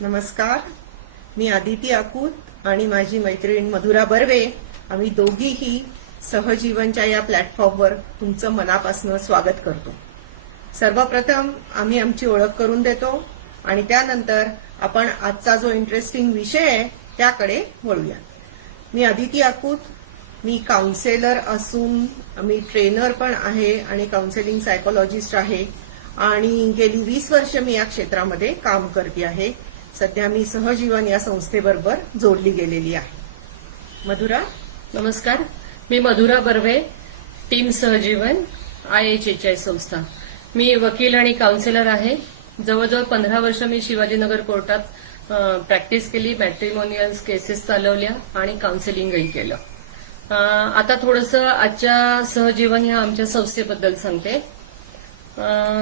नमस्कार. मी आदिती आकूत आणि माझी मैत्रीण मधुरा बर्वे आम्ही दोघीही सहजीवनच्या या प्लॅटफॉर्मवर तुमचं मनापासून स्वागत करतो. सर्वप्रथम आम्ही आमची ओळख करून देतो आणि त्यानंतर आपण आजचा जो इंटरेस्टिंग विषय आहे त्याकडे वळूया. मी आदिती आकूत, मी काउन्सेलर असून मी ट्रेनर पण आहे आणि काउन्सेलिंग सायकोलॉजिस्ट आहे आणि गेली 20 वर्ष मी या क्षेत्रामध्ये काम करते आहे. सध्या मी सहजीवन या संस्थेबरोबर जोडली गेलेली आहे. मधुरा. नमस्कार, मी मधुरा बर्वे, टीम सहजीवन IHHI संस्था. मी वकील आणि काउन्सिलर आहे. जवळजवळ 15 वर्ष मी शिवाजीनगर कोर्टात प्रॅक्टिस केली, मॅट्रिमोनियल्स केसेस चालवल्या आणि काउन्सिलिंगही केलं. आता थोडंसं आजच्या सहजीवन ह्या आमच्या संस्थेबद्दल सांगते.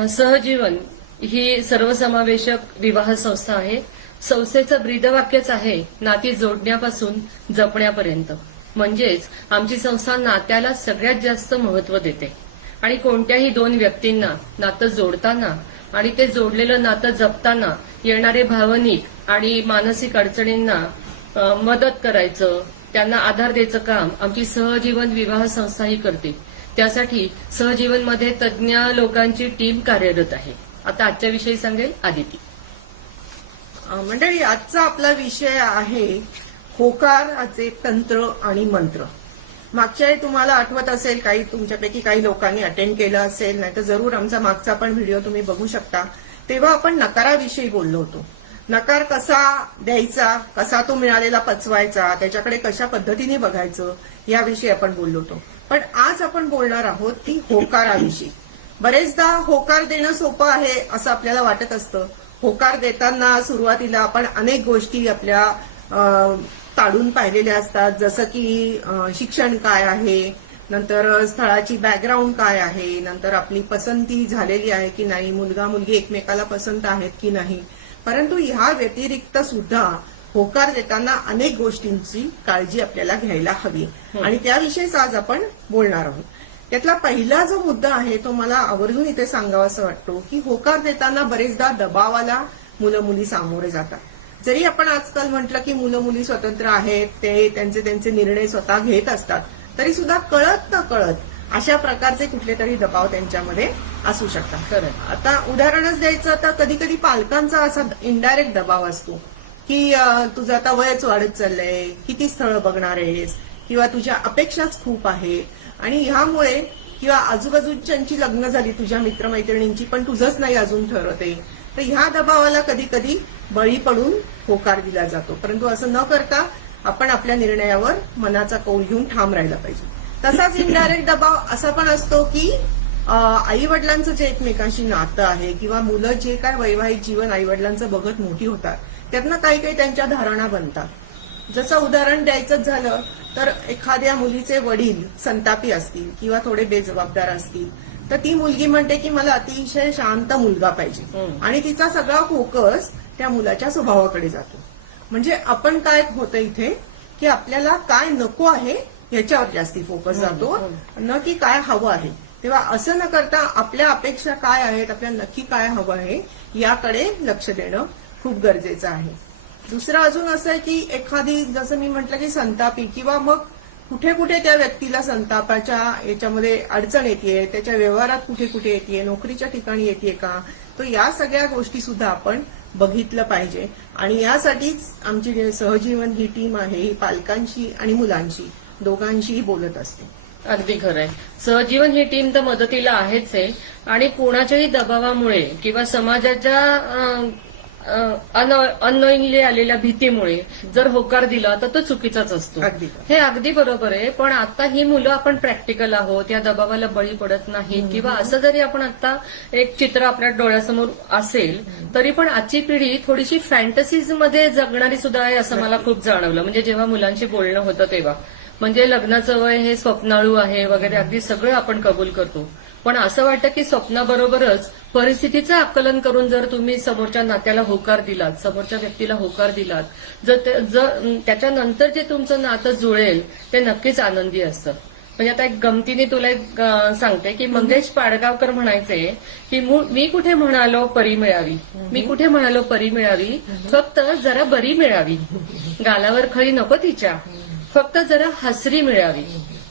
सहजीवन ही सर्वसमावेशक विवाह संस्था आहे. संस्थेचं ब्रीदवाक्यच आहे, नाती जोडण्यापासून जपण्यापर्यंत. म्हणजेच आमची संस्था नात्याला सगळ्यात जास्त महत्व देते आणि कोणत्याही दोन व्यक्तींना नातं जोडताना आणि ते जोडलेलं नातं जपताना येणारे भावनिक आणि मानसिक अडचणींना मदत करायचं, त्यांना आधार द्यायचं काम आमची सहजीवन विवाह संस्था ही करते. त्यासाठी सहजीवनमध्ये तज्ज्ञ लोकांची टीम कार्यरत आहे. आता आजच्या विषयी सांगेल आदिती. मंडळी, आजचा आपला विषय आहे होकाराचे तंत्र आणि मंत्र. मागच्या वेळी तुम्हाला आठवत असेल, काही तुमच्यापैकी काही लोकांनी अटेंड केलं असेल, नाही तर जरूर आमचा मागचा पण व्हिडिओ तुम्ही बघू शकता. तेव्हा आपण नकाराविषयी बोललो होतो. नकार कसा द्यायचा, कसा तो मिळालेला पचवायचा, त्याच्याकडे कशा पद्धतीने बघायचं याविषयी आपण बोललो होतो. पण आज आपण बोलणार आहोत की होकाराविषयी. बरेचदा होकार देणं सोपं आहे असं आपल्याला वाटत असतं. होकार देताना सुरुवातीला आपण अनेक गोष्टी आपल्या ताडून पाहिलेल्या असतात, जसं की शिक्षण काय आहे, नंतर स्थळाची बॅकग्राऊंड काय आहे, नंतर आपली पसंती झालेली आहे की नाही, मुलगा मुलगी एकमेकाला पसंत आहेत की नाही. परंतु ह्या व्यतिरिक्त सुद्धा होकार देताना अनेक गोष्टींची काळजी आपल्याला घ्यायला हवी आणि त्याविषयीच आज आपण बोलणार आहोत. त्यातला पहिला जो मुद्दा आहे तो मला आवर्जून इथे सांगावा असं वाटतो की होकार देताना बरेचदा दबावाला मुलं मुली सामोरे जातात. जरी आपण आजकाल म्हटलं की मुलं मुली स्वतंत्र आहेत, ते त्यांचे निर्णय स्वतः घेत असतात, तरी सुद्धा कळत न कळत अशा प्रकारचे कुठले तरी दबाव त्यांच्यामध्ये असू शकतात. खरं. आता उदाहरणच द्यायचं तर कधी कधी पालकांचा असा इनडायरेक्ट दबाव असतो की तुझं आता वयच वाढत चाललंय, किती स्थळं बघणार आहेस, किंवा तुझ्या अपेक्षाच खूप आहेत आणि ह्यामुळे, किंवा आजूबाजूच्यांची लग्न झाली तुझ्या मित्रमैत्रिणींची पण तुझंच नाही अजून ठरवते, तर ह्या दबावाला कधी कधी बळी पडून होकार दिला जातो. परंतु असं न करता आपण आपल्या निर्णयावर मनाचा कौल घेऊन ठाम राहिला पाहिजे. तसाच इनडायरेक्ट दबाव असा पण असतो की आई वडिलांचं जे एकमेकांशी नातं आहे किंवा मुलं जे काय वैवाहिक जीवन आई वडिलांचं बघत मोठी होतात, त्यातनं काही काही त्यांच्या धारणा बनतात. जसं उदाहरण द्यायचंच झालं तर एखाद्या मुलीचे वडील संतापी असतील किंवा थोडे बेजबाबदार असतील, तर ती मुलगी म्हणते की मला अतिशय शांत मुलगा पाहिजे आणि तिचा सगळा फोकस त्या मुलाच्या स्वभावाकडे जातो. म्हणजे आपण काय होतं इथे की आपल्याला काय नको आहे याच्यावर जास्ती फोकस जातो, न की काय हवं आहे. तेव्हा असं न करता आपल्या अपेक्षा काय आहेत, आपल्याला नक्की काय हवं आहे याकडे लक्ष देणं खूप गरजेचं आहे. दुसरं अजून असं आहे की एखादी, जसं मी म्हटलं की संतापी, किंवा मग कुठे कुठे त्या व्यक्तीला संतापाच्या याच्यामध्ये अडचण येते, त्याच्या व्यवहारात कुठे कुठे येते, नोकरीच्या ठिकाणी येते का, तर या सगळ्या गोष्टी सुद्धा आपण बघितलं पाहिजे. आणि यासाठीच आमची सहजीवन ही टीम आहे, ही पालकांशी आणि मुलांशी दोघांशीही बोलत असते. अगदी खरंय. सहजीवन ही टीम तर मदतीला आहेच आहे आणि कोणाच्याही दबावामुळे किंवा समाजाच्या अननोइंगली आलेल्या भीतीमुळे जर होकार दिला तर तो चुकीचाच असतो. हे अगदी बरोबर आहे. पण आता ही मुलं आपण प्रॅक्टिकल आहोत, या दबावाला बळी पडत नाही. किंवा असं जरी आपण आता एक चित्र आपल्या डोळ्यासमोर असेल तरी पण आजची पिढी थोडीशी फॅन्टसीज मध्ये जगणारी सुद्धा आहे असं मला खूप जाणवलं. म्हणजे जेव्हा मुलांशी बोलणं होतं तेव्हा, म्हणजे लग्नाचं वय हे स्वप्नाळू आहे वगैरे अगदी सगळं आपण कबूल करतो. पण असं वाटतं की स्वप्नाबरोबरच परिस्थितीचं आकलन करून जर तुम्ही समोरच्या नात्याला होकार दिलात, समोरच्या व्यक्तीला होकार दिलात, जर त्याच्यानंतर जे तुमचं नातं जुळेल ते नक्कीच आनंदी असतं. म्हणजे आता एक गमतीने तुला एक सांगते की मंगेश पाडगावकर म्हणायचे की मी कुठे म्हणालो परी मिळावी, मी कुठे म्हणालो परी मिळावी, फक्त जरा बरी मिळावी, गालावर खळी नको तिच्या, फक्त जरा हसरी मिळावी.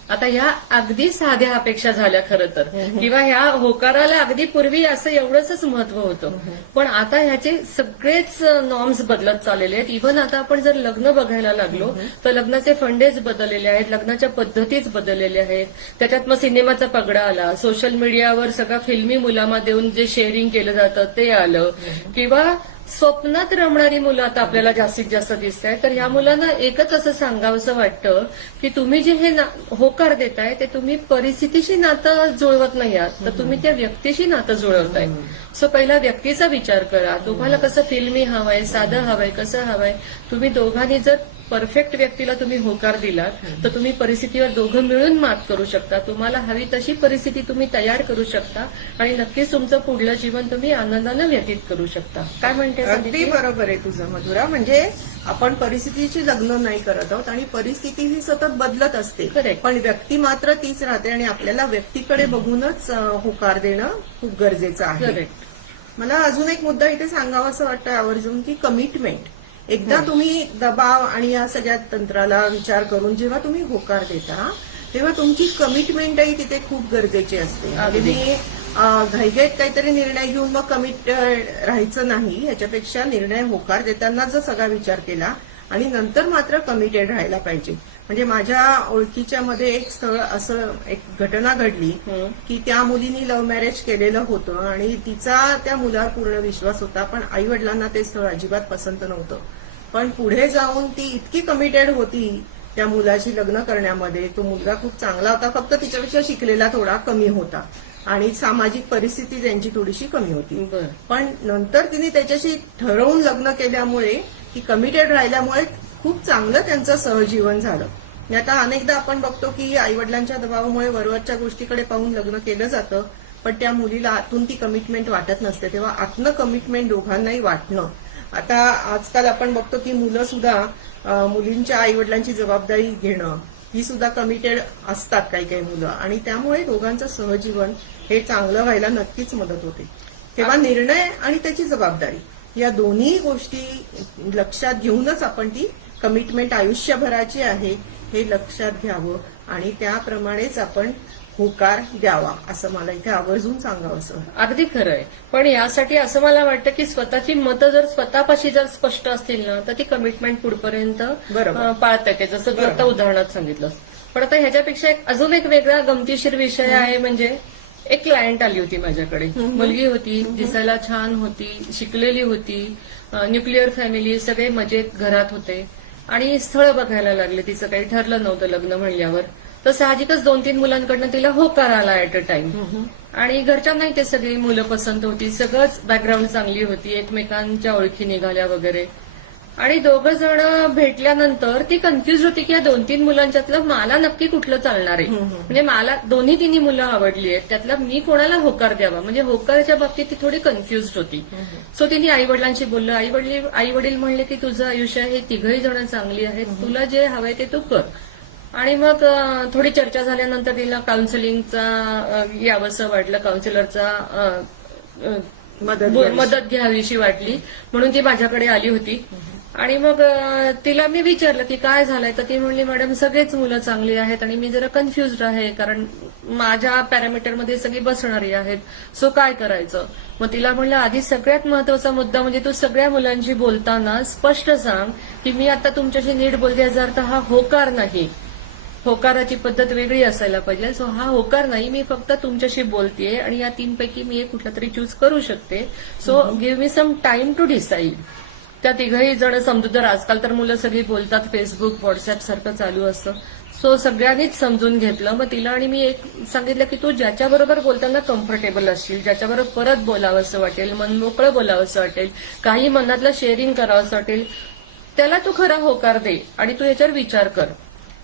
आता ह्या अगदी साध्या अपेक्षा झाल्या खरं तर, किंवा ह्या होकाराला अगदी पूर्वी असं एवढंच महत्व होतं. पण आता ह्याचे सगळेच नॉर्म्स बदलत चाललेले आहेत. इव्हन आता आपण जर लग्न बघायला लागलो तर लग्नाचे फंडेज बदललेले आहेत, लग्नाच्या पद्धतीच बदललेल्या आहेत. त्याच्यात मग सिनेमाचा पगडा आला, सोशल मीडियावर सगळं फिल्मी मुलामा देऊन जे शेअरिंग केलं जातं ते आलं, किंवा स्वप्नात रमणारी मुलं आता आपल्याला जास्तीत जास्त दिसत आहेत. तर ह्या मुलांना एकच असं सांगावंसं वाटतं की तुम्ही जे हे होकार देताय ते तुम्ही परिस्थितीशी नातं जुळवत नाही आहात, तर तुम्ही त्या व्यक्तीशी नातं जुळवताय. सो पहिला व्यक्तीचा विचार करा, तुम्हाला कसं फिल्मी हवंय, साधं हवंय, कसं हवंय. तुम्ही दोघांनी जर परफेक्ट व्यक्तीला तुम्ही होकार दिलात तर तुम्ही परिस्थितीवर दोघं मिळून मात करू शकता. तुम्हाला हवी तशी परिस्थिती तुम्ही तयार करू शकता आणि नक्कीच तुमचं पुढलं जीवन तुम्ही आनंदानं व्यतीत करू शकता. काय म्हणते अगदी बरोबर आहे तुझं मधुरा. म्हणजे आपण परिस्थितीची लग्न नाही करत आहोत आणि परिस्थिती ही सतत बदलत असते, Correct. पण व्यक्ती मात्र तीच राहते आणि आपल्याला व्यक्तीकडे बघूनच होकार देणं खूप गरजेचं आहे. करेक्ट. मला अजून एक मुद्दा इथे सांगावा असं वाटतं आवर्जून की कमिटमेंट. एकदा तुम्ही दबाव आणि या सगळ्या तंत्राला विचार करून जेव्हा तुम्ही होकार देता तेव्हा तुमची कमिटमेंटही तिथे खूप गरजेची असते. अगदी. तुम्ही घाईघाईत काहीतरी निर्णय घेऊन मग कमिट राहायचं नाही. ह्याच्यापेक्षा निर्णय होकार देताना जर सगळा विचार केला आणि नंतर मात्र कमिटेड राहायला पाहिजे. म्हणजे माझ्या ओळखीच्या मध्ये एक स्थळ असं एक घटना घडली की त्या मुलीनी लव्ह मॅरेज केलेलं होतं आणि तिचा त्या मुलावर पूर्ण विश्वास होता, पण आई वडिलांना ते स्थळ अजिबात पसंत नव्हतं. पण पुढे जाऊन ती इतकी कमिटेड होती त्या मुलाशी लग्न करण्यामध्ये. तो मुलगा खूप चांगला होता, फक्त तिच्यापेक्षा शिकलेला थोडा कमी होता आणि सामाजिक परिस्थिती त्यांची थोडीशी कमी होती. बरं. पण नंतर तिने त्याच्याशी ठरवून लग्न केल्यामुळे, ती कमिटेड राहिल्यामुळे खूप चांगलं त्यांचं सहजीवन झालं. आणि आता अनेकदा आपण बघतो की आई वडिलांच्या दबावामुळे वरवरच्या गोष्टीकडे पाहून लग्न केलं जातं, पण त्या मुलीला आतून ती कमिटमेंट वाटत नसते. तेव्हा आतनं कमिटमेंट दोघांनाही वाटणं. आता आजकाल आपण बघतो की मुलं सुद्धा मुलींच्या आई वडिलांची जबाबदारी घेणं ही सुद्धा कमिटेड असतात काही काही मुलं, आणि त्यामुळे दोघांचं सहजीवन हे चांगलं व्हायला नक्कीच मदत होते. तेव्हा निर्णय आणि त्याची जबाबदारी या दोन्ही गोष्टी लक्षात घेऊनच आपण ती कमिटमेंट आयुष्यभराची आहे हे लक्षात घ्यावं आणि त्याप्रमाणेच आपण होकार द्यावा असं मला इथे आवर्जून सांगावंसं. अगदी खरं आहे. पण यासाठी असं मला वाटतं की स्वतःची मतं जर स्वतःपाशी जर स्पष्ट असतील ना तर ती कमिटमेंट पुढपर्यंत बरोबर. पाळता येते, जसं तू आता उदाहरणात सांगितलं. पण आता ह्याच्यापेक्षा अजून एक वेगळा गमतीशीर विषय आहे. म्हणजे एक क्लायंट आली होती माझ्याकडे, मुलगी होती, दिसायला छान होती, शिकलेली होती, न्यूक्लिअर फॅमिली, सगळे मजेत घरात होते आणि स्थळ बघायला लागले. तिचं काही ठरलं नव्हतं लग्न म्हणल्यावर. तर साहजिकच 2-3 मुलांकडनं तिला होकार आला ऍट अ टाइम. आणि घरच्यांनाही ते सगळी मुलं पसंत होती, सगळंच बॅकग्राऊंड चांगली होती, एकमेकांच्या ओळखी निघाल्या वगैरे. आणि दोघं जण भेटल्यानंतर ती कन्फ्युज होती की या 2-3 मुलांच्यातलं मला नक्की कुठलं चालणार आहे. म्हणजे मला दोन्ही तिन्ही मुलं आवडली आहेत, त्यातला मी कोणाला होकार द्यावा, म्हणजे होकाराच्या बाबतीत ती थोडी कन्फ्युज होती. सो तिने आई वडिलांशी बोललं. आई वडील म्हणले की तुझं आयुष्य हे तिघही जण चांगली आहेत, तुला जे हवंय ते तू कर. आणि मग थोडी चर्चा झाल्यानंतर तिला काउन्सिलिंगचा यावंसं वाटलं, काउन्सिलरचा मदत घ्यावीशी वाटली, म्हणून ती माझ्याकडे आली होती. आणि मग तिला मी विचारलं की काय झालंय, तर ती म्हणली मॅडम सगळेच मुलं चांगली आहेत आणि मी जरा कन्फ्युज्ड आहे, कारण माझ्या पॅरामीटरमध्ये सगळी बसणारी आहेत, सो काय करायचं. मग तिला म्हणलं आधी सगळ्यात महत्वाचा मुद्दा म्हणजे तू सगळ्या मुलांशी बोलताना स्पष्ट सांग की मी आता तुमच्याशी नीट बोलते, याचा अर्थ हा होकार नाही, होकाराची पद्धत वेगळी असायला पाहिजे. सो हा होकार नाही, मी फक्त तुमच्याशी बोलतेय आणि या 3 पैकी मी एक कुठला तरी चूज करू शकते, so give me some time to decide. त्या तिघही जण समजूतदार, आजकाल तर मुलं सगळी बोलतात, फेसबुक व्हॉट्सअप सारखं चालू असतं. सो सगळ्यांनीच समजून घेतलं. मग तिला आणि मी एक सांगितलं की तू ज्याच्याबरोबर बोलताना कम्फर्टेबल असशील, ज्याच्याबरोबर परत बोलावंसं वाटेल, मन मोकळं बोलावंसं वाटेल, काही मनातलं शेअरिंग करावंसं वाटेल, त्याला तू खरा होकार दे आणि तू याच्यावर विचार कर.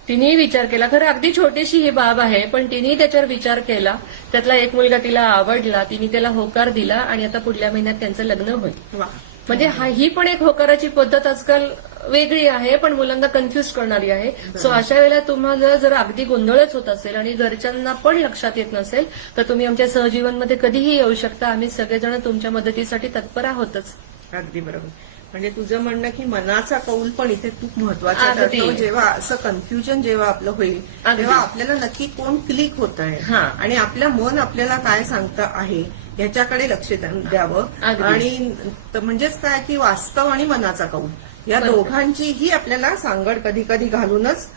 तिनेही विचार केला. खरं अगदी छोटीशी ही बाब आहे, पण तिनेही त्याच्यावर विचार केला. त्यातला एक मुलगा तिला आवडला, तिने त्याला होकार दिला आणि आता पुढल्या महिन्यात त्यांचं लग्न होईल. म्हणजे ही पण एक होकाराची पद्धत आजकाल वेगळी आहे पण मुलांना कन्फ्युज करणारी आहे. सो अशा वेळेला तुम्हाला जर अगदी गोंधळच होत असेल आणि घरच्यांना पण लक्षात येत नसेल तर तुम्ही आमच्या सहजीवनमध्ये कधीही येऊ शकता. आम्ही सगळेजण तुमच्या मदतीसाठी तत्पर आहोतच. अगदी बरोबर. म्हणजे तुझं म्हणणं की मनाचा कौल पण इथे खूप महत्वाचा अगदी. ठरतो. जेव्हा असं कन्फ्युजन जेव्हा आपलं होईल अगदी. तेव्हा आपल्याला नक्की कोण क्लिक होत आहे हा. आणि आपलं मन आपल्याला काय सांगतं आहे याच्याकडे लक्ष द्यावं. अगदी. आणि म्हणजेच काय की वास्तव आणि मनाचा कौल या बरोबर. दोघांचीही आपल्याला सांगड कधी कधी घालूनच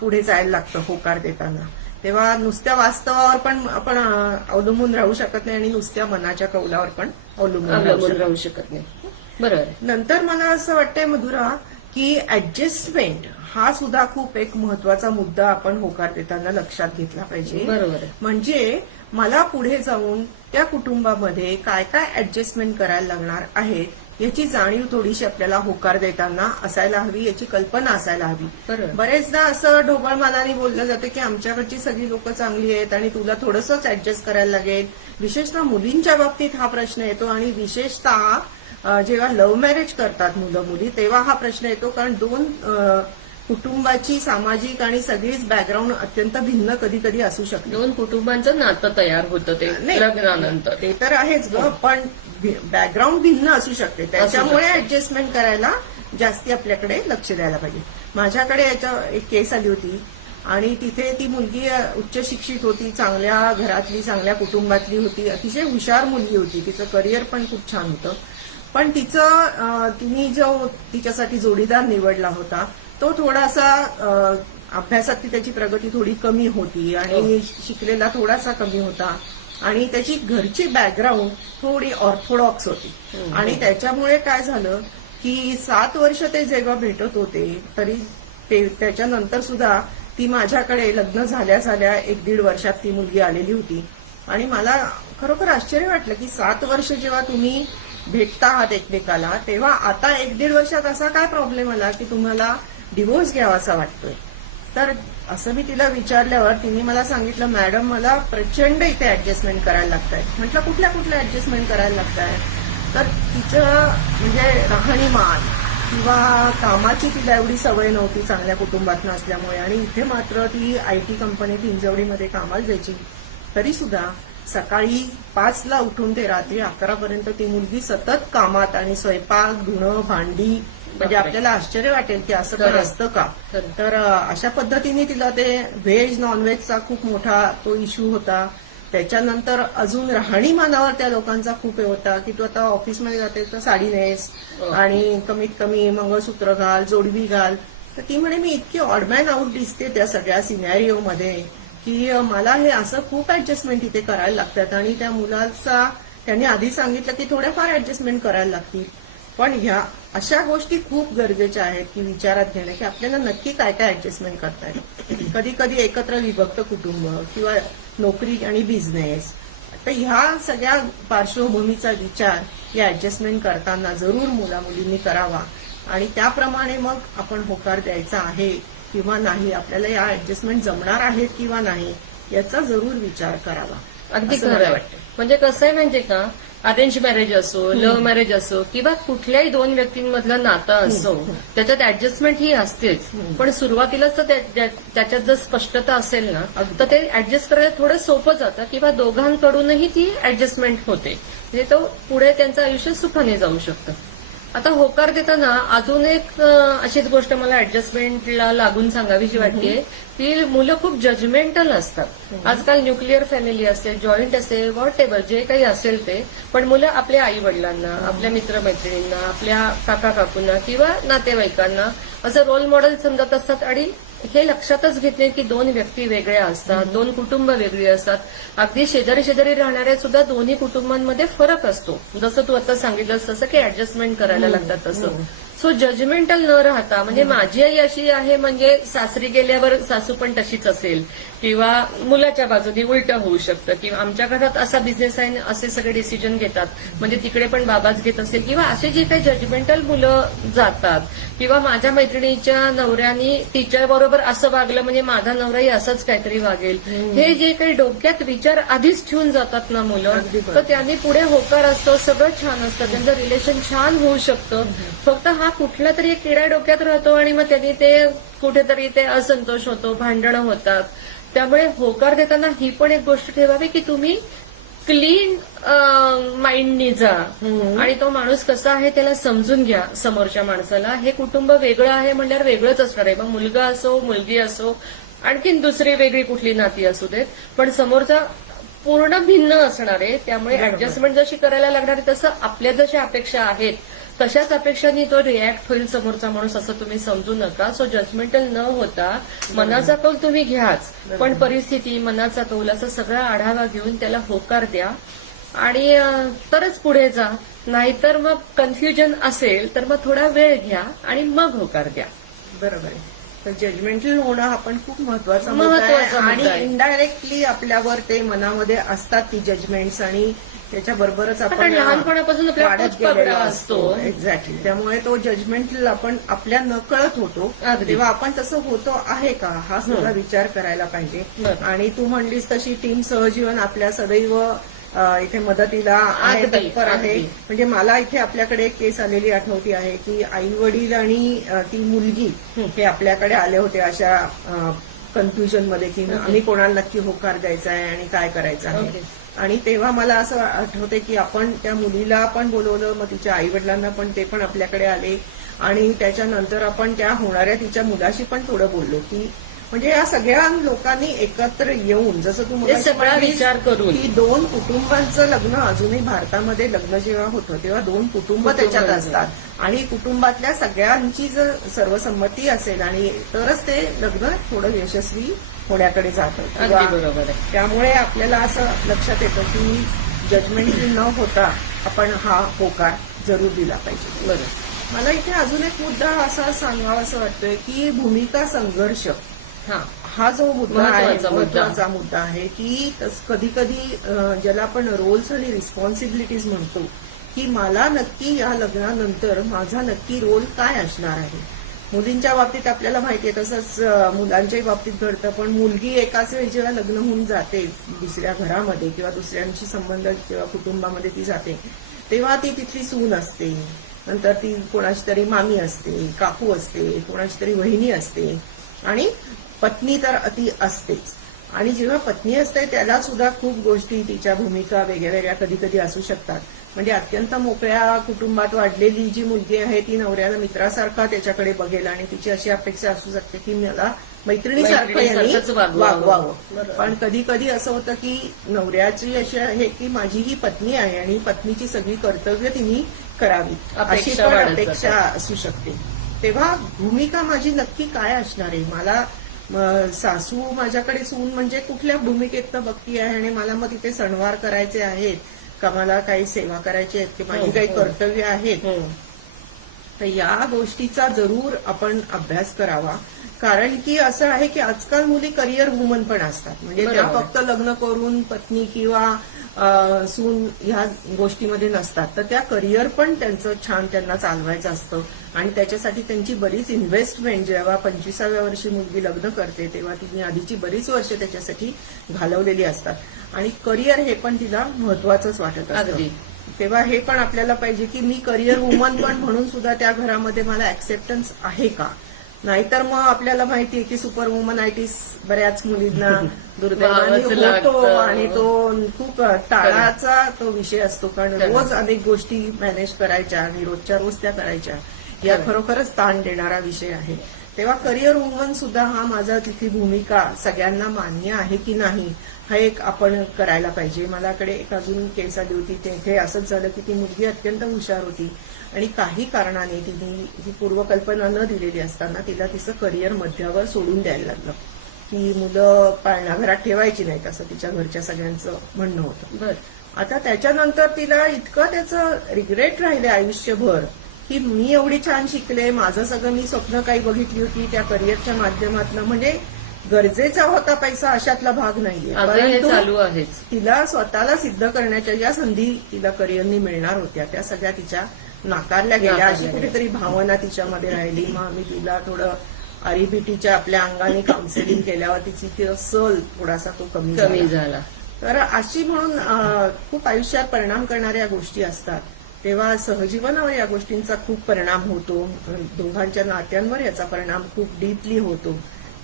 पुढे जायला लागतं होकार देताना. तेव्हा नुसत्या वास्तवावर पण आपण अवलंबून राहू शकत नाही आणि नुसत्या मनाच्या कौलावर पण अवलंबून राहू शकत नाही. बरोबर. नंतर मला असं वाटतंय मधुरा की ऍडजस्टमेंट हा सुद्धा खूप एक महत्वाचा मुद्दा आपण होकार देताना लक्षात घेतला पाहिजे. बरोबर आहे. म्हणजे मला पुढे जाऊन त्या कुटुंबामध्ये काय काय ऍडजस्टमेंट करायला लागणार आहे याची जाणीव थोडीशी आपल्याला होकार देताना असायला हवी, याची कल्पना असायला हवी. बरोबर. बरेचदा असं ढोबळमानाने बोललं जातं की आमच्याकडची सगळी लोक चांगली आहेत आणि तुला थोडंसंच ऍडजस्ट करायला लागेल. विशेषतः मुलींच्या बाबतीत हा प्रश्न येतो आणि विशेषतः जेव्हा लव्ह मॅरेज करतात मुलं मुली तेव्हा हा प्रश्न येतो. कारण दोन कुटुंबाची सामाजिक आणि सगळीच बॅकग्राऊंड अत्यंत भिन्न कधी कधी असू शकते. दोन कुटुंबांचं नातं तयार होतं ते नाही, लग्नानंतर. ते तर आहेच ग, पण बॅकग्राऊंड भिन्न असू शकते. त्याच्यामुळे शकते. ऍडजस्टमेंट करायला जास्ती आपल्याकडे लक्ष द्यायला पाहिजे. माझ्याकडे याच्या एक केस आली होती आणि तिथे ती मुलगी उच्च शिक्षित होती, चांगल्या घरातली चांगल्या कुटुंबातली होती, अतिशय हुशार मुलगी होती, तिचं करिअर पण खूप छान होतं. पण तिने जो तिच्यासाठी जोडीदार निवडला होता तो थोडासा अभ्यासातली त्याची प्रगती थोडी कमी होती आणि शिकलेला थोडासा कमी होता आणि त्याची घरची बॅकग्राऊंड थोडी ऑर्थोडॉक्स होती. आणि त्याच्यामुळे काय झालं की 7 वर्ष ते जेव्हा भेटत होते तरी त्याच्यानंतर सुद्धा ती माझ्याकडे लग्न झाल्या 1-1.5 वर्षात ती मुलगी आलेली होती. आणि मला खरोखर आश्चर्य वाटलं की 7 वर्ष जेव्हा तुम्ही भेटता आहात एकमेकाला तेव्हा आता 1-1.5 वर्षात असा काय प्रॉब्लेम आला की तुम्हाला डिवोर्स घ्यावासा वाटतोय. तर असं मी तिला विचारल्यावर तिने मला सांगितलं, मॅडम मला प्रचंड इथे ऍडजस्टमेंट करायला लागतंय. म्हटलं कुठल्या ऍडजस्टमेंट करायला लागतंय. तर तिचं म्हणजे राहणीमान किंवा कामाची तिला एवढी सवय नव्हती चांगल्या कुटुंबात असल्यामुळे आणि इथे मात्र ती IT कंपनीत हिंजवडीमध्ये कामाला जायची. तरी सुद्धा सकाळी 5ला उठून ते रात्री 11 पर्यंत ती मुलगी सतत कामात आणि स्वयंपाक धुणं भांडी म्हणजे आपल्याला आश्चर्य वाटेल की असं पण असतं का. तर अशा पद्धतीने तिला ते व्हेज नॉनव्हेजचा खूप मोठा तो इश्यू होता. त्याच्यानंतर अजून राहणीमानावर त्या लोकांचा खूप हे होता की तू आता ऑफिसमध्ये जाते तर साडी नेस आणि कमीत कमी मंगळसूत्र घाल, जोडवी घाल. तर ती म्हणे मी इतकी ऑडमॅन आउट दिसते त्या सगळ्या सिनॅरिओमध्ये की मला हे असं खूप ऍडजस्टमेंट इथे करायला लागतात. आणि त्या मुलाचा त्यांनी आधी सांगितलं की थोड्याफार ऍडजस्टमेंट करायला लागतील. पण ह्या अशा गोष्टी खूप गरजेच्या आहेत की विचारात घेणं की आपल्याला नक्की काय काय ऍडजस्टमेंट करता येईल. कधी कधी एकत्र विभक्त कुटुंब किंवा नोकरी आणि बिझनेस. तर ह्या सगळ्या पार्श्वभूमीचा विचार या ऍडजस्टमेंट करताना जरूर मुलींनी करावा आणि त्याप्रमाणे मग आपण होकार द्यायचा आहे किंवा नाही, आपल्याला या ऍडजस्टमेंट जमणार आहेत किंवा नाही याचा जरूर विचार करावा. अगदी असं खरं मला आहे. वाटतं. म्हणजे कसं आहे म्हणजे का अरेंज मॅरेज असो, लव्ह मॅरेज असो किंवा कुठल्याही 2 व्यक्तींमधलं नातं असो त्याच्यात ऍडजस्टमेंट ही असतेच. पण सुरुवातीलाच तर त्याच्यात जर स्पष्टता असेल ना तर ते ऍडजस्ट करायला थोडं सोपं जातं किंवा दोघांकडूनही ती ऍडजस्टमेंट होते. म्हणजे तो पुढे त्यांचं आयुष्य सुखाने जाऊ शकतं. आता होकार देताना अजून एक अशीच गोष्ट मला ऍडजस्टमेंटला लागून सांगावीशी वाटते की मुलं खूप जजमेंटल असतात. आजकाल न्यूक्लिअर फॅमिली असेल, जॉईंट असेल, व्हॉटेवर जे काही असेल ते, पण मुलं आपल्या आई वडिलांना, आपल्या मित्रमैत्रिणींना, आपल्या काका काकूंना किंवा नातेवाईकांना असं रोल मॉडेल समजत असतात आणि हे लक्षातच घेत नाही की 2 व्यक्ती वेगळ्या असतात, 2 कुटुंब वेगळी असतात. अगदी शेजारी शेजारी राहणाऱ्या सुद्धा दोन्ही कुटुंबांमध्ये फरक असतो. जसं तू आता सांगितलंस तसं की ऍडजस्टमेंट करायला लागतात तसं. सो जजमेंटल न राहता म्हणजे माझी आई अशी आहे म्हणजे सासरी गेल्यावर सासू पण तशीच असेल किंवा मुलाच्या बाजूने उलटं होऊ शकतं किंवा आमच्या घरात असा बिझनेस आहे असे सगळे डिसिजन घेतात म्हणजे तिकडे पण बाबाच घेत असेल किंवा असे जे काही जजमेंटल मुलं जातात किंवा माझ्या मैत्रिणीच्या नवऱ्यानी टीचर बरोबर असं वागलं म्हणजे माझा नवराही असंच काहीतरी वागेल, हे जे काही डोक्यात विचार आधीच ठेवून जातात ना मुलं, तर त्यांनी पुढे होकार असतो, सगळं छान असतं, त्यांचं रिलेशन छान होऊ शकतं. फक्त हा हा कुठला तरी एक किडा डोक्यात राहतो आणि मग त्यांनी ते कुठेतरी ते असंतोष होतो, भांडणं होतात. त्यामुळे होकार देताना ही पण एक गोष्ट ठेवावी की तुम्ही क्लीन माइंडनी जा आणि तो माणूस कसा आहे त्याला समजून घ्या. समोरच्या माणसाला हे कुटुंब वेगळं आहे म्हणल्यावर वेगळंच असणार आहे. मग मुलगा असो, मुलगी असो, आणखीन दुसरी वेगळी कुठली नाती असू देत, पण समोरचा पूर्ण भिन्न असणार आहे. त्यामुळे बरोबर. ऍडजस्टमेंट जशी करायला लागणार आहे तसं आपल्या जशा अपेक्षा आहेत तशाच अपेक्षांनी तो रिॲक्ट होईल समोरचा माणूस, असं तुम्ही समजू नका. सो जजमेंटल न होता मनाचा कौल तुम्ही घ्याच, पण परिस्थिती, मनाचा कौल असा सगळा आढावा घेऊन त्याला होकार द्या आणि तरच पुढे जा. नाहीतर मग कन्फ्युजन असेल तर मग थोडा वेळ घ्या आणि मग होकार द्या. बरोबर आहे. तर जजमेंटल होणं हा पण खूप महत्वाचा मुद्दा महत्त्वाचा आहे. मुद्दा आणि आहे. इनडायरेक्टली आपल्यावर ते मनामध्ये असतात ती जजमेंट्स आणि त्याच्याबरोबरच कारण आपण लहानपणापासून आपल्याला वाढत तोच पगडा गेलेला असतो. एक्झॅक्टली. त्यामुळे तो जजमेंटल आपण आपल्या नकळत होतो. अगदी. तेव्हा आपण तसं होतो आहे का हा सुद्धा विचार करायला पाहिजे. बरं. आणि तू म्हणलीस तशी टीम सहजीवन आपल्या सदैव इथे मदतीला आहे, अगदी, तत्पर आहे. अगदी. म्हणजे मला इथे आपल्याकडे एक केस आलेली आठवती आहे की आई वडील आणि ती मुलगी हे आपल्याकडे आले होते अशा कन्फ्युजन मध्ये की आम्ही कोणाला नक्की होकार द्यायचा आहे आणि काय करायचं आहे. ओके. आणि तेव्हा मला असं आठवते की आपण त्या मुलीला पण बोलवलं, मग तिच्या आई वडिलांना पण, ते पण आपल्याकडे आले आणि त्याच्यानंतर आपण त्या होणाऱ्या तिच्या मुलाशी पण थोडं बोललो की म्हणजे या सगळ्या लोकांनी एकत्र येऊन, जसं तू हे सगळा म्हणालीस विचार करून. की दोन कुटुंबांचं लग्न, अजूनही भारतामध्ये लग्न जेव्हा होतं तेव्हा दोन कुटुंब त्याच्यात असतात आणि कुटुंबातल्या सगळ्यांची जर सर्वसंमती असेल आणि तरच ते लग्न थोडं यशस्वी होण्याकडे जातं. अगदी बरोबर आहे. त्यामुळे आपल्याला असं लक्षात येतं की जजमेंट न होता आपण हा होकार जरूर दिला पाहिजे. बरोबर. मला इथे अजून एक मुद्दा असा सांगावा असं वाटतोय की भूमिका संघर्ष हा जो मुद्दा आहे, महत्वाचा मुद्दा आहे की कधी कधी ज्याला आपण रोल्स आणि रिस्पॉन्सिबिलिटीज म्हणतो की मला नक्की या लग्नानंतर माझा नक्की रोल काय असणार आहे. मुलींच्या बाबतीत आपल्याला माहितीये, तसंच मुलांच्याही बाबतीत घडतं. पण मुलगी एकाच वेळी जेव्हा लग्न होऊन जाते दुसऱ्या घरामध्ये किंवा दुसऱ्यांशी संबंध जेव्हा कुटुंबामध्ये ती जाते तेव्हा ती तिथली सून असते, नंतर ती कोणाची तरी मामी असते, काकू असते, कोणाची तरी वहिनी असते आणि पत्नी तर अति असतेच. आणि जेव्हा पत्नी असते त्याला सुद्धा खूप गोष्टी, तिच्या भूमिका वेगळ्या वेगळ्या कधी कधी असू शकतात. म्हणजे अत्यंत मोकळ्या कुटुंबात वाढलेली जी मुलगी आहे ती नवऱ्याला मित्रासारखा त्याच्याकडे बघेल आणि तिची अशी अपेक्षा असू शकते की मला मैत्रिणीसारखं यांनी मैत्रिणीसारखंच वागवावं. पण कधी कधी असं होतं की नवऱ्याची अशी आहे की माझी ही पत्नी आहे आणि पत्नीची सगळी कर्तव्य तिने करावी, अशी अपेक्षा पण वाढत अपेक्षा जातात. असू शकते. तेव्हा भूमिका माझी नक्की काय असणार आहे. मला सासू माझ्याकडे सून म्हणजे कुठल्या भूमिकेत बघती आहे आणि मला मग तिथे सणवार करायचे आहेत का, मला काही सेवा करायची आहेत की माझी काही कर्तव्य आहेत. तर या गोष्टीचा जरूर आपण अभ्यास करावा. कारण की असं आहे की आजकाल मुली करिअर वुमन पण असतात. म्हणजे त्या फक्त लग्न करून पत्नी किंवा सून ह्या गोष्टीमध्ये नसतात. तर त्या करिअर पण त्यांचं छान त्यांना चालवायचं असतं आणि त्याच्यासाठी त्यांची बरीच इन्व्हेस्टमेंट, जेव्हा 25व्या वर्षी मुलगी लग्न करते तेव्हा तिने आधीची बरीच वर्ष त्याच्यासाठी घालवलेली असतात आणि करिअर हे पण तिला महत्वाचंच वाटत असतं. तेव्हा हे पण आपल्याला पाहिजे की मी करिअर वुमन पण म्हणून सुद्धा त्या घरामध्ये मला ऍक्सेप्टन्स आहे का. नाहीतर मग आपल्याला माहितीये की सुपर वुमनायटिस बऱ्याच मुलींना दुर्दैवाने होतो आणि तो खूप ताळाचा तो विषय असतो. कारण रोज अनेक गोष्टी मॅनेज करायच्या आणि रोजच्या रोज त्या करायच्या, या खरोखरच ताण देणारा विषय आहे. तेव्हा करिअर वुमन सुद्धा हा माझा तिथली भूमिका सगळ्यांना मान्य आहे की नाही हा एक आपण करायला पाहिजे. मलाकडे एक अजून केस आली होती, तेथे असंच झालं की ती मुलगी अत्यंत हुशार होती आणि काही कारणाने तिने ही पूर्वकल्पना न दिलेली असताना तिला तिचं करिअर मध्यावर सोडून द्यायला लागलं की मुलं पाळणाघरात ठेवायची नाहीत असं तिच्या घरच्या सगळ्यांचं म्हणणं होतं. आता त्याच्यानंतर तिला इतकं त्याचं रिग्रेट राहिले आयुष्यभर की मी एवढी छान शिकले, माझं सगळं मी स्वप्न काही बघितली होती त्या करिअरच्या माध्यमातून, म्हणजे गरजेचा होता पैसा अशातला भाग नाहीये, परंतु तिला स्वतःला सिद्ध करण्याच्या ज्या संधी तिला करिअरनी मिळणार होत्या त्या सगळ्या तिच्या नाकारल्या गेल्या. अशी कुठेतरी भावना तिच्यामध्ये राहिली. मग मी तिला थोडं आरईबीटीच्या आपल्या अंगाने काउन्सिलिंग केल्यावर तिची सल थोडासा तो कमी झाला. तर अशी म्हणून खूप आयुष्यात परिणाम करणाऱ्या गोष्टी असतात तेव्हा सहजीवनावर या गोष्टींचा खूप परिणाम होतो, दोघांच्या नात्यांवर याचा परिणाम खूप डीपली होतो.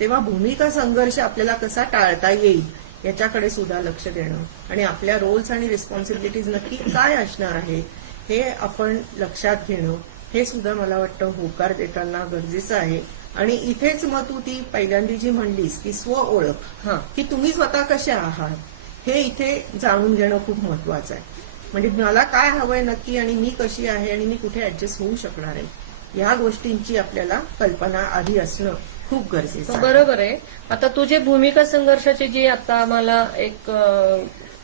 तेव्हा भूमिका संघर्ष आपल्याला कसा टाळता येईल याच्याकडे सुद्धा लक्ष देणं आणि आपल्या रोल्स आणि रिस्पॉन्सिबिलिटीज नक्की काय असणार आहे हे आपण लक्षात घेणं, हे सुद्धा मला वाटतं होकार देताना गरजेचं आहे. आणि इथेच मग तू ती पहिल्यांदा जी म्हणलीस की स्व ओळख, की तुम्ही स्वतः कशा आहात हे इथे जाणून घेणं खूप महत्वाचं आहे. म्हणजे मला काय हवंय नक्की आणि मी कशी आहे आणि मी कुठे ऍडजस्ट होऊ शकणार आहे या गोष्टींची आपल्याला कल्पना आधी असणं खूप गरजेचं आहे. बरोबर आहे. आता तुझे भूमिका संघर्षाची जी आता आम्हाला एक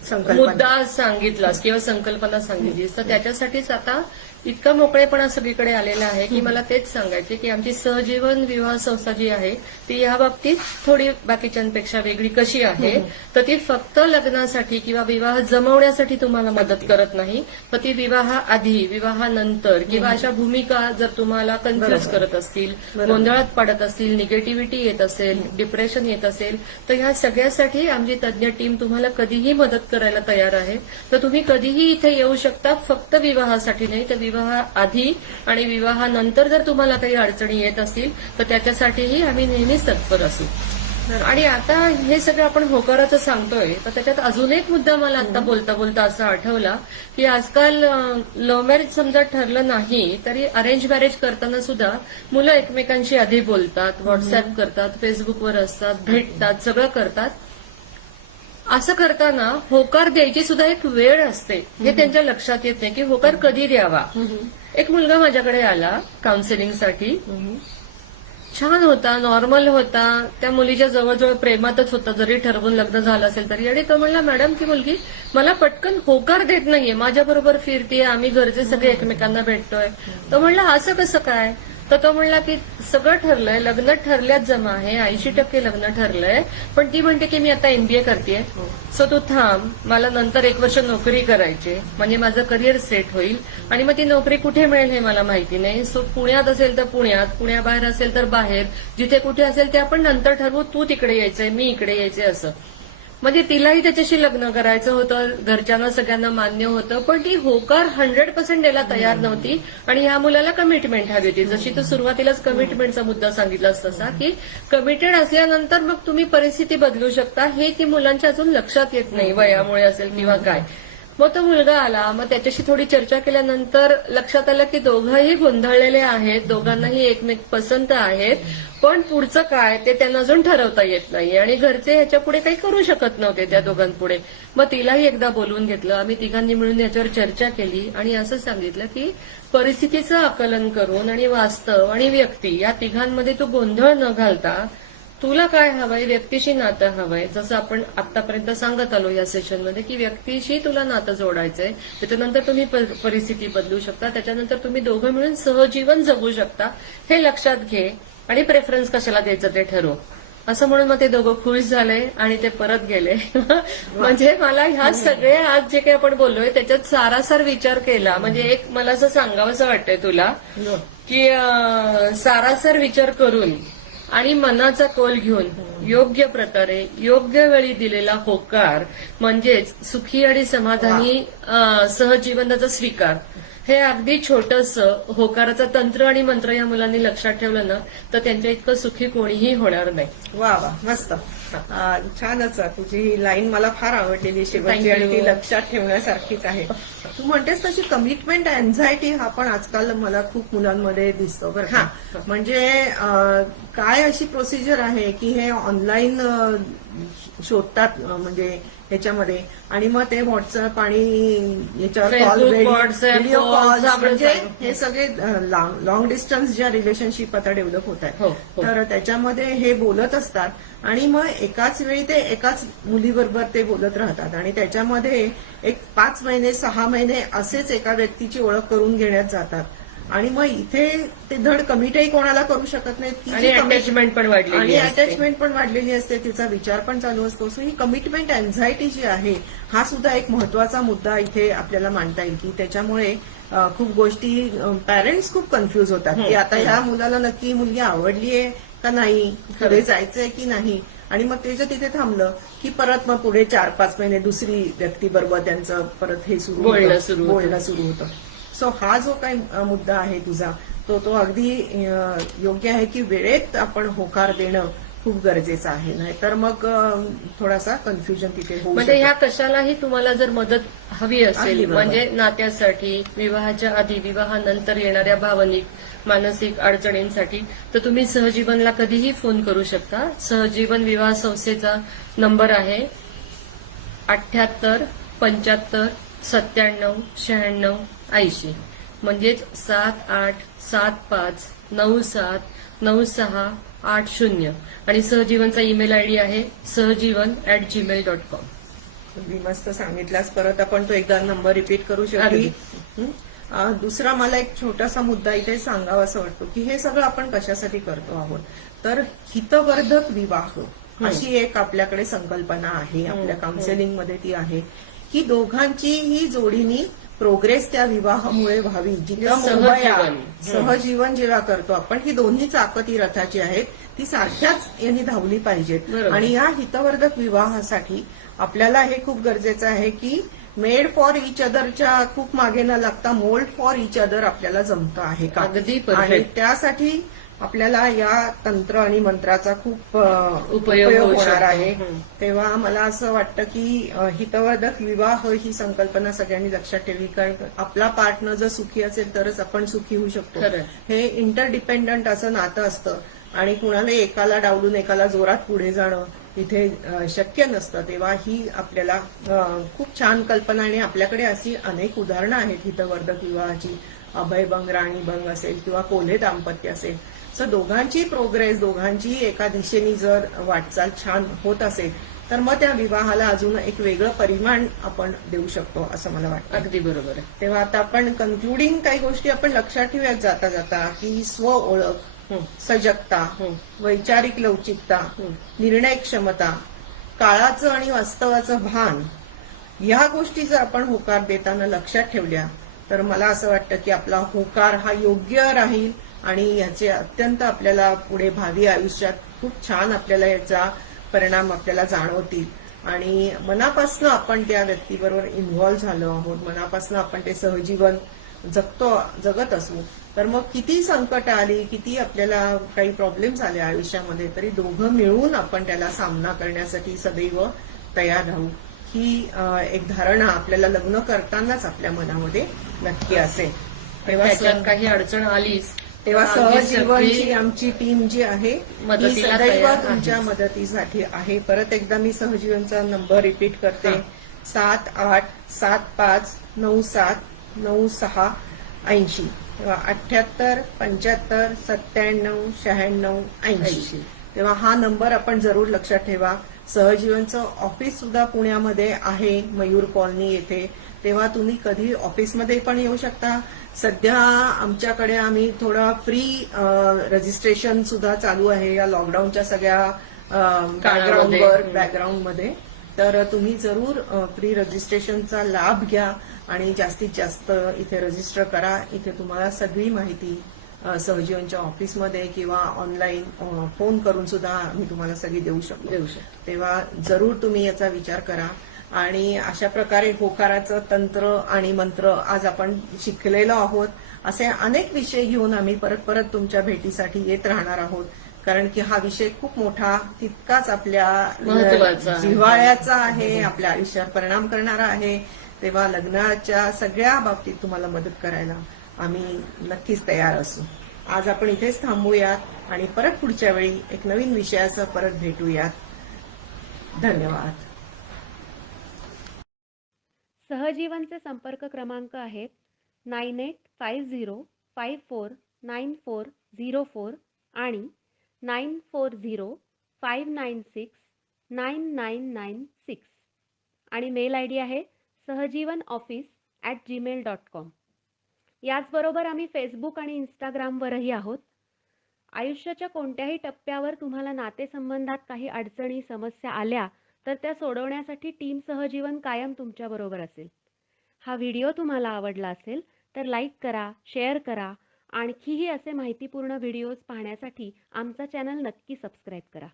मुद्दा सांगितलास किंवा संकल्पना सांगितलीस, तर त्याच्यासाठीच आता इतका मोकळेपणा सगळीकडे आलेला आहे की मला तेच सांगायचे की आमची सहजीवन विवाह संस्था जी आहे ती या बाबतीत थोडी बाकीच्यांपेक्षा वेगळी कशी आहे, तर ती फक्त लग्नासाठी किंवा विवाह जमवण्यासाठी तुम्हाला मदत करत नाही, तर ती विवाहाआधी, विवाहानंतर किंवा अशा भूमिका जर तुम्हाला कन्फ्युज करत असतील, गोंधळात पडत असतील, निगेटिव्हिटी येत असेल, डिप्रेशन येत असेल, तर ह्या सगळ्यासाठी आमची तज्ज्ञ टीम तुम्हाला कधीही मदत करायला तयार आहे. तर तुम्ही कधीही इथे येऊ शकता, फक्त विवाहासाठी नाही तर विवाहाआधी आणि विवाहानंतर जर तुम्हाला काही अडचणी येत असतील तर त्याच्यासाठीही आम्ही नेहमीच तत्पर असू. आणि आता हे सगळं आपण होकाराचं सांगतोय, तर त्याच्यात अजून एक मुद्दा मला आता बोलता बोलता असा आठवला की आजकाल लव्ह मॅरेज समजा ठरलं नाही तरी अरेंज मॅरेज करताना सुद्धा मुलं एकमेकांशी आधी बोलतात, व्हॉट्सअप करतात, फेसबुकवर असतात, भेटतात, सगळं करतात. असं करताना होकार द्यायची सुद्धा एक वेळ असते, हे त्यांच्या लक्षात येत नाही की होकार कधी द्यावा. एक मुलगा माझ्याकडे आला काउन्सिलिंगसाठी, छान होता, नॉर्मल होता, त्या मुलीच्या जवळजवळ प्रेमातच होता जरी ठरवून लग्न झालं असेल तरी. आणि तो म्हणला, मॅडम ती मुलगी मला पटकन होकार देत नाहीये, माझ्याबरोबर फिरतीये, आम्ही घरचे सगळे एकमेकांना भेटतोय. तो म्हणला असं कसं काय, तर तो म्हणला की सगळं ठरलंय, लग्न ठरल्यात जमा आहे, 80% लग्न ठरलंय, पण ती म्हणते की मी आता MBA करतेय, सो तू थांब, मला नंतर 1 वर्ष नोकरी करायची म्हणजे माझं करिअर सेट होईल आणि मग ती नोकरी कुठे मिळेल हे मला माहिती नाही, सो पुण्यात असेल तर पुण्यात, पुण्याबाहेर असेल तर बाहेर, जिथे कुठे असेल ते आपण नंतर ठरवू, तू तिकडे यायचंय, मी इकडे यायचंय. असं म्हणजे तिलाही त्याच्याशी लग्न करायचं होतं, घरच्यांना सगळ्यांना मान्य होतं, पण ती होकार 100% द्यायला तयार नव्हती. आणि ह्या मुलाला कमिटमेंट हवी होती, जशी तू सुरुवातीलाच कमिटमेंटचा मुद्दा सांगितलास तसा, की कमिटेड असल्यानंतर मग तुम्ही परिस्थिती बदलू शकता, हे ती मुलांच्या अजून लक्षात येत नाही, वयामुळे असेल किंवा काय. मग तो मुलगा आला, मग त्याच्याशी थोडी चर्चा केल्यानंतर लक्षात आलं की दोघंही गोंधळलेले आहेत, दोघांनाही एकमेक पसंत आहेत, पण पुढचं काय ते त्यांना अजून ठरवता येत नाही आणि घरचे ह्याच्या पुढे काही करू शकत नव्हते त्या दोघांपुढे. मग तिलाही एकदा बोलवून घेतलं, आम्ही तिघांनी मिळून याच्यावर चर्चा केली आणि असं सांगितलं की परिस्थितीचं आकलन करून आणि वास्तव आणि व्यक्ती या तिघांमध्ये तू गोंधळ न घालता तुला काय हवंय, व्यक्तीशी नातं हवंय, जसं आपण आतापर्यंत सांगत आलो या सेशनमध्ये की व्यक्तीशी तुला नातं जोडायचंय, त्याच्यानंतर तुम्ही परिस्थिती बदलू शकता, त्याच्यानंतर तुम्ही दोघं मिळून सहजीवन जगू शकता, हे लक्षात घे आणि प्रेफरन्स कशाला द्यायचं ते ठरव. असं म्हणून मग ते दोघं खुश झाले आणि ते परत गेले. म्हणजे मला ह्या सगळे आज जे काही आपण बोललोय त्याच्यात सारासार विचार केला, म्हणजे एक मला असं सांगावंसं वाटतंय तुला की सारासार विचार करून आणि मनाचा कौल घेऊन योग्य प्रकारे योग्य वेळी दिलेला होकार म्हणजेच सुखी आणि समाधानी सहजीवनाचा स्वीकार, हे अगदी छोटंसं होकाराचं तंत्र आणि मंत्र या मुलांनी लक्षात ठेवलं ना तर त्यांच्या इतकं सुखी कोणीही होणार नाही. वा वा, मस्त, छानच. तुझी ही लाईन मला फार आवडलेली शेवटची आणि ती लक्षात ठेवण्यासारखीच आहे. तू म्हणतेस तशी कमिटमेंट अँझायटी हा पण आजकाल मला खूप मुलांमध्ये दिसतो बरं का. म्हणजे काय अशी प्रोसिजर आहे की हे ऑनलाईन शोधतात म्हणजे ह्याच्यामध्ये आणि मग ते व्हॉट्सअप आणि याच्यावर कॉल, व्हिडिओ कॉल, म्हणजे हे सगळे लॉंग डिस्टन्स ज्या रिलेशनशिप आता डेव्हलप होत आहेत, तर त्याच्यामध्ये हे बोलत असतात आणि मग एकाच वेळी ते एकाच मुलीबरोबर ते बोलत राहतात आणि त्याच्यामध्ये एक 5 महिने 6 महिने असेच एका व्यक्तीची ओळख करून घेण्यात जातात आणि मग इथे ते धड कमिटही कोणाला करू शकत नाहीत आणि अटॅचमेंट पण वाढलेली असते, तिचा विचार पण चालू असतो. सो ही कमिटमेंट अँझायटी जी आहे हा सुद्धा एक महत्वाचा मुद्दा इथे आपल्याला मांडता येईल की त्याच्यामुळे खूप गोष्टी पॅरेंट्स खूप कन्फ्युज होतात की आता ह्या मुलाला नक्की मुलगी आवडलीये का नाही, पुढे जायचंय की नाही. आणि मग त्याच्या तिथे थांबलं की परत मग पुढे 4-5 महिने दुसरी व्यक्ती बरोबर त्यांचं परत हे बोलणं सुरू होतं. सो हा जो काही मुद्दा आहे तुझा तो अगदी योग्य आहे की वेळेत आपण होकार देणं खूप गरजेचं आहे, नाहीतर मग थोडासा कन्फ्युजन तिथे होऊ म्हणजे ह्या शकतं. कशालाही तुम्हाला जर मदत हवी अगदी असेल, बरोबर. म्हणजे नात्यासाठी, विवाहाच्या आधी, विवाहानंतर येणाऱ्या भावनिक मानसिक अडचणींसाठी, तर तुम्ही सहजीवनला कधीही फोन करू शकता. सहजीवन विवाह संस्थेचा नंबर आहे 78 75 97 96 80, म्हणजेच 7875979680 आणि सहजीवनचा ईमेल आयडी आहे सहजीवन@gmail.com. तुम्ही मस्त सांगितलास. परत आपण तो एकदा नंबर रिपीट करू शकतो. अगदी. दुसरा मला एक छोटासा मुद्दा इथे सांगावा असं वाटतो की हे सगळं आपण कशासाठी करतो आहोत, तर हितवर्धक विवाह अशी एक आपल्याकडे संकल्पना आहे. आपल्या काउन्सिलिंगमध्ये ती आहे की दोघांचीही जोडीनी प्रोग्रेस त्या विवाहामुळे व्हावी. जिथं सहजीवन. सहजीवन जेव्हा करतो आपण, ही दोन्ही चाकं ती रथाची आहेत, ती सारख्याच यांनी धावली पाहिजेत. बरोबर. आणि या हितवर्धक विवाहासाठी आपल्याला हे खूप गरजेचं आहे की मेड फॉर इच अदरच्या खूप मागे न लागता मोल्ड फॉर इच अदर आपल्याला जमतं आहे का. अगदी आणि परफेक्ट. त्यासाठी आपल्याला या तंत्र आणि मंत्राचा खूप उपयोग होऊ होणार शकतो. आहे. तेव्हा मला असं वाटतं की हितवर्धक विवाह ही संकल्पना सगळ्यांनी लक्षात ठेवली, कारण आपला पार्टनर जर सुखी असेल तरच आपण सुखी होऊ शकतो. खरं. हे इंटरडिपेंडंट असं नातं असतं आणि कुणाला एकाला डावलून एकाला जोरात पुढे जाणं इथे शक्य नसतं. तेव्हा ही आपल्याला खूप छान कल्पना आणि आपल्याकडे अशी अनेक उदाहरणं आहेत हितवर्धक विवाहाची. अभयभंग, राणीभंग असेल किंवा कोल्हे दाम्पत्य असेल. सो दोघांची प्रोग्रेस, दोघांची एका दिशेने जर वाटचाल छान होत असेल तर मग त्या विवाहाला अजून एक वेगळं परिमाण आपण देऊ शकतो असं मला वाटतं. अगदी बरोबर आहे. तेव्हा आता आपण कन्क्लुडिंग काही गोष्टी आपण लक्षात ठेवूयात जाता जाता की स्व ओळख, सजगता, वैचारिक लवचिकता, निर्णय क्षमता, काळाचं आणि वास्तवाचं भान, या गोष्टी जर आपण होकार देताना लक्षात ठेवल्या तर मला असं वाटतं की आपला होकार हा योग्य राहील आणि याचे अत्यंत आपल्याला पुढे भावी आयुष्यात खूप छान आपल्याला याचा परिणाम आपल्याला जाणवतील. आणि मनापासून आपण त्या व्यक्तीबरोबर इन्व्हॉल्व्ह झालो आहोत, मनापासून आपण ते सहजीवन जगत असू, तर मग किती संकट आली, किती आपल्याला काही प्रॉब्लेम्स आले आयुष्यामध्ये, तरी दोघं मिळून आपण त्याला सामना करण्यासाठी सदैव तयार राहू. ही एक धारणा आपल्याला लग्न करतानाच आपल्या मनामध्ये नक्की असेल. त्याच्यात काही अडचण आलीच तेव्हा आमची सहजीवनची सगळी आमची टीम जी आहे ती मदतीला सदैव तयार आहे. तुमच्या मदतीसाठी आहे. परत एकदा मी सहजीवनचा नंबर रिपीट करते. 7875979680. 78 75 97 96 80. तेव्हा हा नंबर आपण जरूर लक्षात ठेवा. सहजीवनचं ऑफिस सुद्धा पुण्यामध्ये आहे, मयूर कॉलनी येथे. तेव्हा तुम्ही कधी ऑफिसमध्ये पण येऊ शकता. सध्या आमच्याकडे आम्ही थोडा फ्री रजिस्ट्रेशन सुद्धा चालू आहे या लॉकडाऊनच्या सगळ्या बॅकग्राऊंडमध्ये. तर तुम्ही जरूर फ्री रजिस्ट्रेशनचा लाभ घ्या आणि जास्तीत जास्त इथे रजिस्टर करा. इथे तुम्हाला सगळी माहिती सहजीवनच्या ऑफिसमध्ये किंवा ऑनलाईन फोन करून सुद्धा आम्ही तुम्हाला सगळी देऊ शकतो. तेव्हा जरूर तुम्ही याचा विचार करा. आणि अशा प्रकारे होकाराचं तंत्र आणि मंत्र आज आपण शिकलेलो आहोत. असे अनेक विषय घेऊन आम्ही परत परत तुमच्या भेटीसाठी येत राहणार आहोत, कारण की हा विषय खूप मोठा, तितकाच आपल्या महत्त्वाचा आहे. जिव्हाळ्याचा आहे, आपल्या आयुष्यावर परिणाम करणारा आहे. तेव्हा लग्नाच्या सगळ्या बाबतीत तुम्हाला मदत करायला आम्ही नक्कीच तयार असू. आज आपण इथेच थांबूयात आणि परत पुढच्या वेळी एक नवीन विषयासह परत भेटूयात. धन्यवाद. सहजीवनचे संपर्क क्रमांक आहेत 9850549404 आणि 9405969996 आणि मेल आय डी आहे sahajivanoffice@gmail.com. याचबरोबर आम्ही फेसबुक आणि इंस्टाग्रामवरही आहोत. आयुष्याच्या कोणत्याही टप्प्यावर तुम्हाला नातेसंबंधात काही अडचणी, समस्या आल्या तर त्या सोडवण्यासाठी टीम सहजीवन कायम तुमच्याबरोबर असेल. हा व्हिडिओ तुम्हाला आवडला असेल तर लाईक करा, शेअर करा. आणखीही असे माहितीपूर्ण व्हिडिओज पाहण्यासाठी आमचा चॅनल नक्की सबस्क्राईब करा.